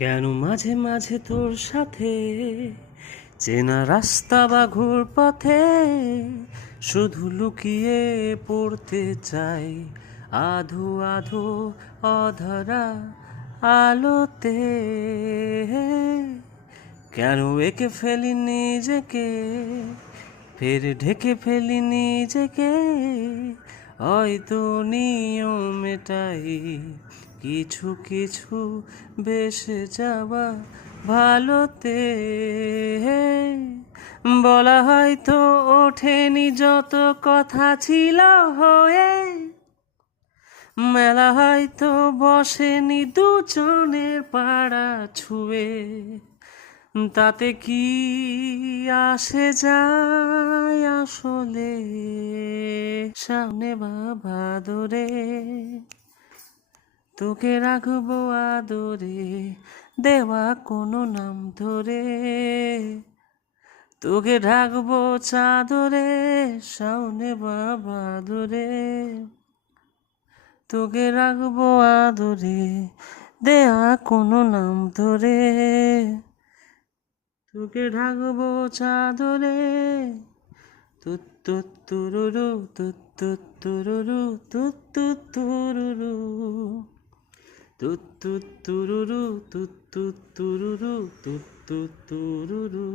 কেন মাঝে মাঝে তোর সাথে চেনা রাস্তা বা ঘুর পথে শুধু লুকিয়ে পড়তে চাই আধো আধো অধরা আলোতে। কেন একে ফেলি নিজেকে, ফের ঢেকে ফেলি নিজেকে, হয়তো নিয়ম এটাই, কিছু কিছু বেসে যাওয়া ভালোতে। বলা হয়তো ওঠেনি যত কথা ছিল হয়ে, মেলা হয়তো বসেনি দুজনের পাড়া ছুঁয়ে, তাতে কি আসে যায় আসলে। সামনে বাবা ধরে তোকে রাখবো আদরে, দেওয়া কোনো নাম ধরে তোকে ঢাকবো চাদরে, সামনে বাবা ধরে তোকে রাখবো আদরে, দেওয়া কোনো নাম ধরে তোকে ঢাকবো চাদরে। তুত্তুরুরু তুত্তুরুরু তুত্তুরুরু তুত্তুরুরু তুত্তুরুরু তুত্তুরুরু।